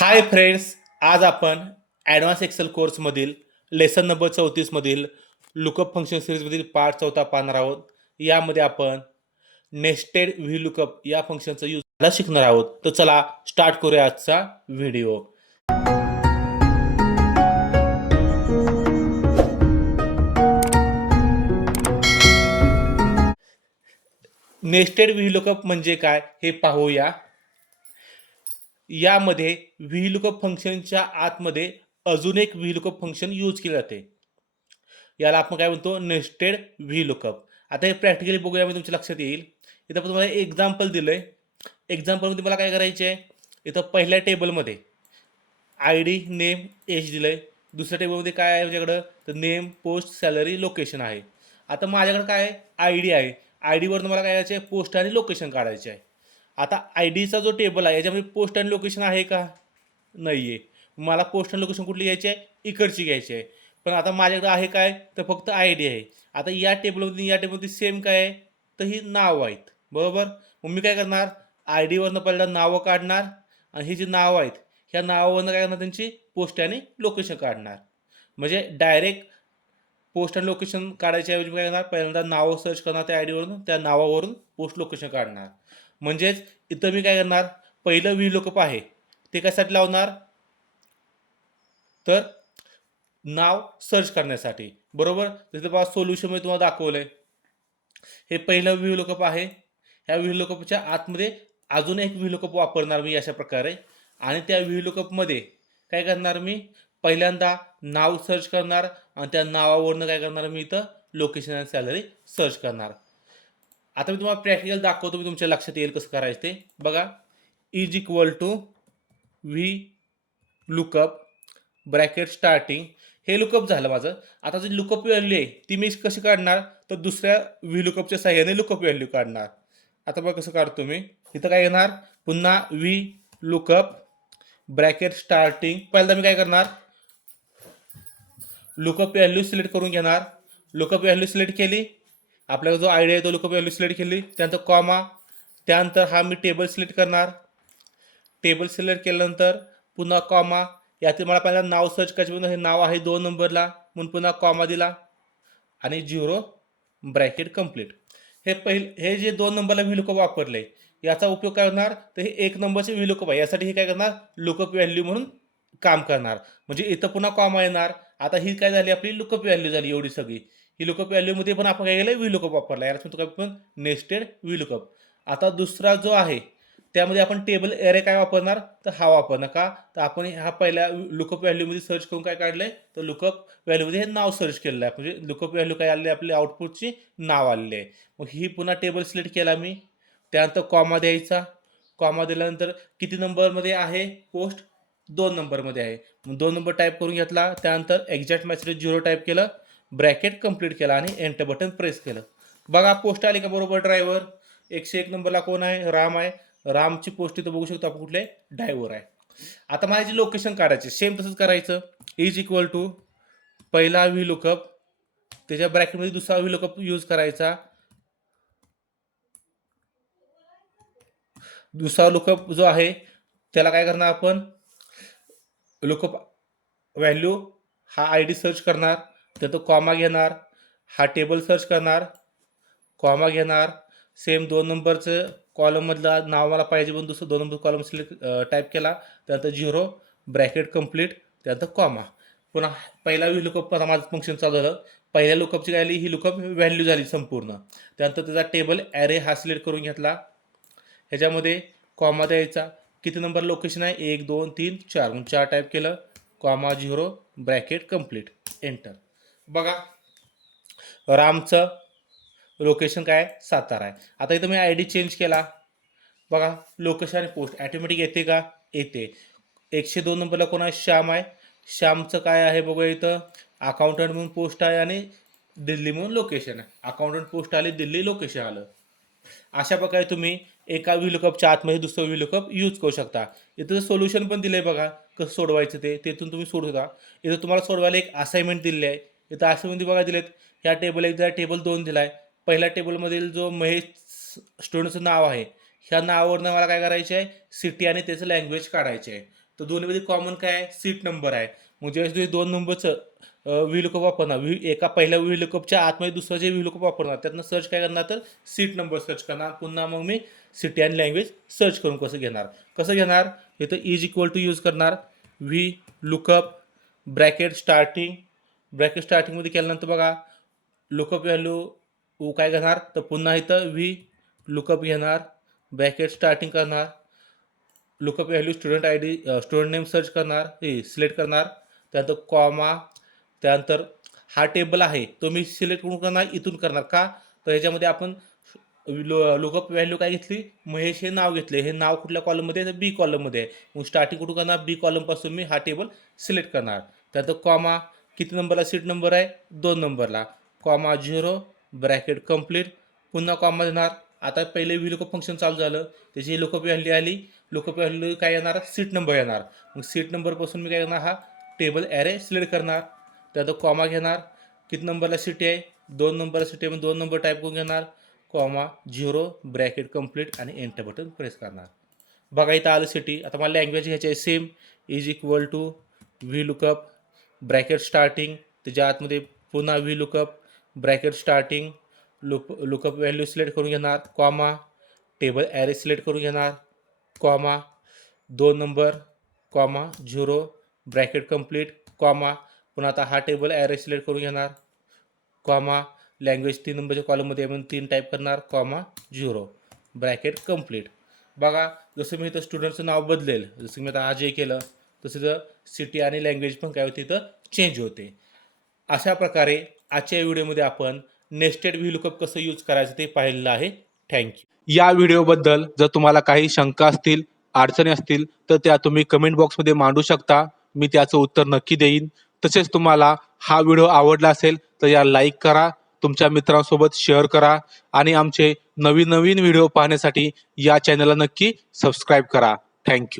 हाय friends आज आपण advance Excel कोर्समधील लेसन नंबर चौतीसमधील लुकअप फंक्शन सिरीजमधील पार्ट चौथा पाहणार आहोत. यामध्ये आपण नेस्टेड व्ही लुकअप या फंक्शनचा यूज शिकणार आहोत. तर चला स्टार्ट करूया आजचा व्हिडिओ नेस्टेड व्ही लुकअप म्हणजे काय हे पाहूया. यामध्ये व्हीलुकअप फंक्शनच्या आतमध्ये अजून एक व्हीलुकअप फंक्शन यूज केले जाते. याला आपण काय म्हणतो? Nested VLOOKUP. आता हे प्रॅक्टिकली बघूया मी तुमच्या लक्षात येईल. इथं पण तुम्हाला एक्झाम्पल दिलं आहे एक्झाम्पलमध्ये मला काय करायचे आहे? इथं पहिल्या टेबलमध्ये आय डी नेम एज दिलं आहे दुसऱ्या टेबलमध्ये काय आहे माझ्याकडं? तर नेम पोस्ट सॅलरी लोकेशन आहे. आता माझ्याकडं काय आहे? आय डी आहे. आय डीवरनं मला काय करायचं आहे? पोस्ट आणि लोकेशन काढायचे आहे. आता आय डीचा जो टेबल आहे याच्यामध्ये पोस्ट आणि लोकेशन आहे का? नाही आहे मला पोस्ट आणि लोकेशन कुठली घ्यायची आहे? इकडची घ्यायची आहे. पण आता माझ्याकडे आहे काय? तर फक्त आय डी आहे. आता या टेबलमध्ये या टेबलमध्ये सेम काय आहे? तर ही नावं आहेत. बरोबर? मग मी काय करणार? आय डीवरनं पहिल्यांदा नावं काढणार आणि ही जी नावं आहेत ह्या नावावरनं काय करणार त्यांची? पोस्ट आणि लोकेशन काढणार. म्हणजे डायरेक्ट पोस्ट आणि लोकेशन काढायच्या ऐवजी काय करणार? पहिल्यांदा नावं सर्च करणार त्या आय डीवरून त्या नावावरून पोस्ट लोकेशन काढणार. म्हणजेच इथं मी काय करणार? पहिलं व्ही आहे ते कशासाठी लावणार? तर नाव सर्च करण्यासाठी. बरोबर? तिथे बाबा सोल्युशन मी तुम्हाला दाखवलं आहे हे पहिलं व्ही आहे ह्या व्ही आतमध्ये अजून एक व्ही वापरणार मी अशा प्रकारे. आणि त्या व्ही काय करणार मी? पहिल्यांदा नाव सर्च करणार आणि त्या नावावरनं काय करणार मी इथं लोकेशन आणि सॅलरी सर्च करणार. आता मी तुम्हाला प्रॅक्टिकल दाखवतो मी तुमच्या लक्षात येईल कसं करायचं ते. बघा is equal to V lookup bracket starting हे लुकअप झालं माझं. आता जी लुकअप व्हॅल्यू आहे ती मी कशी काढणार? तर दुसऱ्या व्ही लुकअपच्या साह्याने लुकअप व्हॅल्यू काढणार. आता बघा कसं काढतो मी. इथं काय येणार? पुन्हा व्ही लुकअप ब्रॅकेट स्टार्टिंग पहिल्यांदा मी काय करणार? लुकअप व्हॅल्यू सिलेक्ट करून घेणार. लुकअप व्हॅल्यू सिलेक्ट केली. आपल्याला जो आयडिया आहे तो लोक व्हॅल्यू सिलेक्ट केली त्यानंतर कॉमा त्यानंतर हा मी टेबल सिलेक्ट करणार. टेबल सिलेक्ट केल्यानंतर पुन्हा कॉमा यातील मला पहिल्यांदा नाव सर्च करायचं म्हणून हे नाव आहे दोन नंबरला म्हणून पुन्हा कॉमा दिला. आणि झिरो ब्रॅकेट कंप्लीट हे पहिल हे जे दोन नंबरला व्ही लुकअप वापरले याचा उपयोग काय होणार? तर हे एक नंबरचे व्ही लुकअप आहे यासाठी हे काय करणार? लुकअप व्हॅल्यू म्हणून काम करणार. म्हणजे इथं पुन्हा कॉमा येणार. आता ही काय झाली आपली? लुकअप व्हॅल्यू झाली एवढी सगळी. ही लुकअप व्हॅल्यूमध्ये पण आपण काय केलं व्ही लुकअप वापरला याला म्हणतो काय पण नेस्टेड व्ही लुकअप आता दुसरा जो आहे त्यामध्ये आपण टेबल एरे काय वापरणार? तर हा वापरणार. का? तर आपण हा पहिल्या लुकअप व्हॅल्यूमध्ये सर्च करून काय काढलं आहे तर लुकअप व्हॅल्यूमध्ये हे नाव सर्च केलेलं आहे. म्हणजे लुकअप व्हॅल्यू काय आले आपले आउटपुटची नाव आलेले आहे. मग ही पुन्हा टेबल सिलेक्ट केला मी. त्यानंतर कॉमा द्यायचा. कॉमा दिल्यानंतर किती नंबरमध्ये आहे? पोस्ट दोन नंबरमध्ये आहे. मग दोन नंबर टाईप करून घेतला. त्यानंतर एक्झॅक्ट मॅसेज झिरो टाईप केलं. ब्रॅकेट कंप्लीट केला आणि एंटर बटन प्रेस केलं. बघा पोस्ट आली का बरोबर ड्रायव्हर एकशे एक नंबरला कोण आहे? राम आहे. रामची पोस्ट इथं बघू शकतो आपण कुठले? ड्रायव्हर आहे. आता माझी लोकेशन काढायची. सेम तसंच करायचं. इज इक्वल टू पहिला व्ही लुकअप त्याच्या ब्रॅकेटमध्ये दुसरा व्ही लुकअप यूज करायचा. दुसरा लुकअप जो आहे त्याला काय करणार आपण? लुकअप व्हॅल्यू हा आय डी सर्च करणार. त्यात कॉमा घेणार हा टेबल सर्च करणार कॉमा घेणार सेम दोन नंबरचं कॉलममधलं नाव मला पाहिजे पण दुसरं दोन नंबर कॉलम सिलेक्ट टाईप केला. त्यानंतर झिरो ब्रॅकेट कंप्लीट त्यानंतर कॉमा पुन्हा पहिला व्ही लुकअप आता माझं फंक्शन चालू झालं. पहिल्या लुकअपची काय आली? ही लुकअप व्हॅल्यू झाली संपूर्ण. त्यानंतर त्याचा टेबल ॲरे हा सिलेक्ट करून घेतला. ह्याच्यामध्ये कॉमा द्यायचा. किती नंबर लोकेशन आहे? एक दोन तीन चार. म्हणून चार टाईप केलं. Comma zero bracket complete enter बघा. रामचं लोकेशन काय? सातारा आहे. आता इथं मी आय डी चेंज केला. बघा लोकेशन आणि पोस्ट ॲटोमॅटिक येते का? येते. एकशे दोन नंबरला कोण आहे? श्याम आहे. श्यामचं काय आहे बघूया इथं? अकाउंटंट म्हणून पोस्ट आहे आणि दिल्ली म्हणून लोकेशन आहे. अकाउंटंट पोस्ट आली दिल्ली लोकेशन आलं. अशा प्रकारे तुम्ही एका व्हिलकपच्या आतमध्ये दुसरं व्हिलकप यूज करू शकता. इथं सोल्युशन पण दिलं आहे बघा. कसं सोडवायचं ते? तेथून तुम्ही सोडवता इथं तुम्हाला सोडवायला एक असाइनमेंट दिलेली आहे. इथं असाइनमेंट बघा दिलेत. ह्या टेबल एक दिला टेबल दोन दिला आहे पहिल्या टेबलमधील जो महेश स्टुडंटचं नाव आहे ह्या नावावरनं मला काय करायचे आहे? सिटी आणि त्याचं लँग्वेज काढायचे आहे. तर दोन्हीमध्ये कॉमन काय आहे? सीट नंबर आहे. मग ज्यावेळेस तुम्ही दोन नंबरचं व्ही लुकअप वापरणार व्ही एका पहिल्या व्ही लुकअपच्या आतमध्ये दुसरं जे व्ही लुकअप वापरणार त्यातनं सर्च काय करणार तर सीट नंबर सर्च करणार. पुन्हा मग मी सिटी आणि लँग्वेज सर्च करून कसं घेणार? कसं घेणार? इथं इज इक्वल टू यूज करणार. V lookup bracket starting bracket स्टार्टिंगमध्ये केल्यानंतर बघा लुकअप व्हॅल्यू काय घेणार? तर पुन्हा इथं व्ही लुकअप घेणार ब्रॅकेट स्टार्टिंग करणार lookup value student I D student name search करणार हे सिलेक्ट करणार त्यानंतर कॉमा त्यानंतर हा टेबल आहे तो मी सिलेक्ट करून करणार इथून करणार का? तर ह्याच्यामध्ये आपण लुकअप व्हॅल्यू काय घेतली? महेश हे नाव घेतले हे नाव कुठल्या कॉलममध्ये आहे? तर बी कॉलममध्ये आहे. मग स्टार्टिंग कुठून करणार? बी कॉलमपासून मी हा टेबल सिलेक्ट करणार. त्यानंतर कॉमा किती नंबरला सीट नंबर आहे? दोन नंबरला. Comma zero bracket complete. पुन्हा कॉमा देणार. आता पहिले व्ही फंक्शन चालू झालं. त्याची लुकअप व्हॅल्यू आली. लुकअप व्हॅल्यू काय येणार? सीट नंबर येणार. मग सीट नंबरपासून मी काय करणार? हा टेबल ॲरे सिलेक्ट करणार. त्यात कॉमा घेणार. किती नंबरला सिटी आहे? दोन नंबरला सिटी आहे. मग दोन नंबर टाईप करून घेणार. कॉमा झिरो ब्रॅकेट कंप्लीट आणि एंटर बटन प्रेस करणार. बघा इथं आलं सिटी आता मला लँग्वेज घ्यायची आहे. Same is equal to V lookup bracket starting त्याच्या आतमध्ये पुन्हा V lookup bracket starting look lookup value select करून घेणार कॉमा टेबल ॲरे सिलेक्ट करून घेणार कॉमा दोन number comma zero bracket complete comma पुन्हा आता हा टेबल ॲरे सिलेक्ट करून घेणार कॉमा लँग्वेज तीन नंबरच्या कॉलममध्ये आपण तीन टाईप करणार कॉमा झिरो ब्रॅकेट कंप्लीट. बघा जसं मी इथं स्टुडंटचं नाव बदलेल जसं मी आता अजय केलं तसं सिटी आणि लँग्वेज पण काय होते तर चेंज होते. अशा प्रकारे आजच्या व्हिडिओमध्ये आपण नेस्टेड व्ही लुकअप कसं यूज करायचं ते पाहिलेलं आहे. थँक्यू या व्हिडिओबद्दल जर तुम्हाला काही शंका असतील अडचणी असतील तर त्या तुम्ही कमेंट बॉक्समध्ये मांडू शकता. मी त्याचं उत्तर नक्की देईन. तसेच तुम्हाला हा व्हिडिओ आवडला असेल तर या लाईक करा. तुमच्या मित्रांसोबत शेअर करा. आणि आमचे नवीन नवीन व्हिडिओ पाहण्यासाठी या चॅनलला नक्की सबस्क्राईब करा. थँक्यू